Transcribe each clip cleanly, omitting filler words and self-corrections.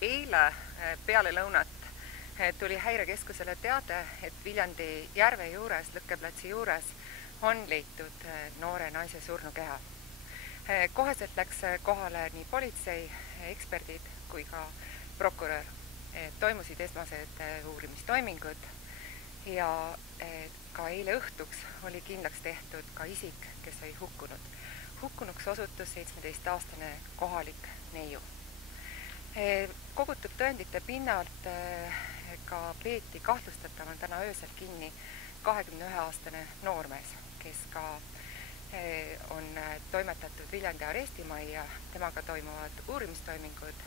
Eile peale lõunat tuli Häirekeskusele teade, et Viljandi järve juures, Lõkkeplatsi juures on leitud noore naise surnukeha. Koheselt läks kohale nii politsei, eksperdid kui ka prokurör. Toimusid esmased uurimistoimingud ja ka eile õhtuks oli kindlaks tehtud ka isik, kes oli hukkunud. Hukkunuks osutus 17-aastane kohalik neiu. Kogutud tõendite pinnalt ka peeti kahtlustataval täna öösel kinni 21-aastane noormees, kes ka on toimetatud Viljandi arestimajja, temaga toimuvad uurimistoimingud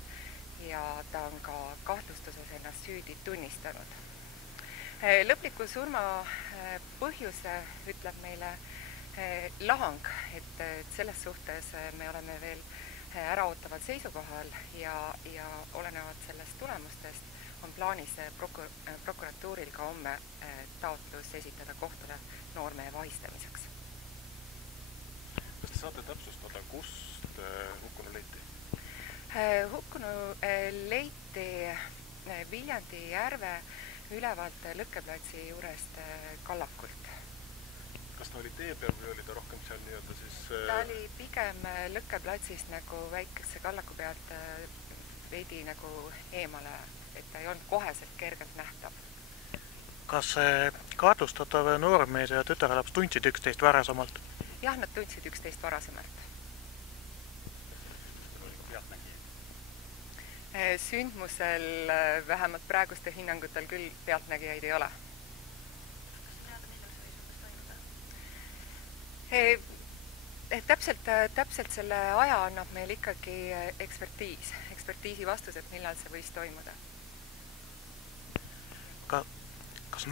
ja ta on ka kahtlustuses ennast süüdi tunnistanud. Lõpliku surma põhjuse ütleb meile lahang, et selles suhtes me oleme veel äraootaval seisukohal ja olenevalt sellest tulemustest on plaanis prokuratuuril ka homme taotlus esitada kohtule noormehe vahistamiseks. Kas te saate täpsustada, kust hukkunu leiti? Hukkunu leiti Viljandi järve ülevalt Lõkkeplatsi juurest kallakult. Kas ta oli tee peal või oli ta rohkem seal nii-öelda siis... Ta oli pigem Lõkkeplatsist nagu väikese kallaku pealt veidi nagu eemale, et ta ei olnud koheselt kergelt nähtav. Kas kahtlustatav noormees ja tütarlaps tundsid üksteist varasemalt? Jah, nad tundsid üksteist varasemalt. Sündmusel vähemalt praeguste hinnangutel küll pealtnägijaid ei ole. Täpselt selle aja annab meil ikkagi ekspertiisi vastused, millal see võis toimuda. Kas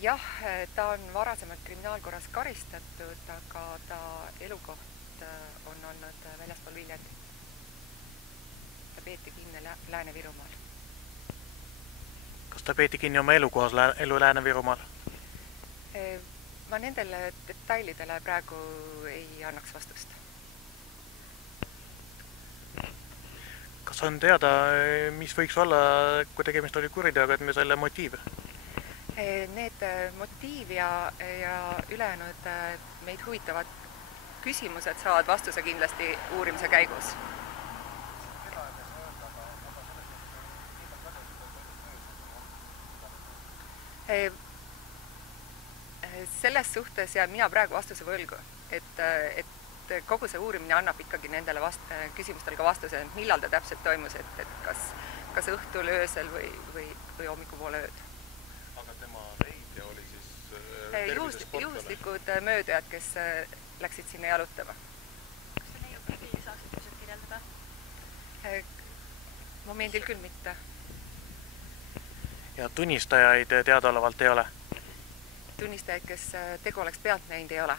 Jah, ta on varasemalt kriminaalkorras karistatud, aga ta elukoht on olnud väljaspool Viljandi. Ta peeti kinni Lääne-Virumaal. Kas ta peeti kinni oma elukohas Lääne-Virumaal? Ma nendele detailidele praegu ei annaks vastust. Kas on teada, mis võiks olla, kui tegemist oli kuriteoga, et me selle motiiv? Need motiiv ja ülejäänud meid huvitavad küsimused saavad vastuse kindlasti uurimise käigus. Selles suhtes jääb mina praegu vastuse võlgu, et kogu see uurimine annab ikkagi nendele küsimustele ka vastuse, et millal ta täpselt toimus, et kas õhtul, öösel või hommikupoole ööd. Aga tema leidja oli siis juhuslikud möödujad, kes läksid sinna jalutama. Kas te neiu profiili saaksid pisut kirjeldada? Momendil küll mitte. Ja tunnistajaid teadaolevalt ei ole? Tunnistajaid, kes tegu oleks pealt näinud, ei ole.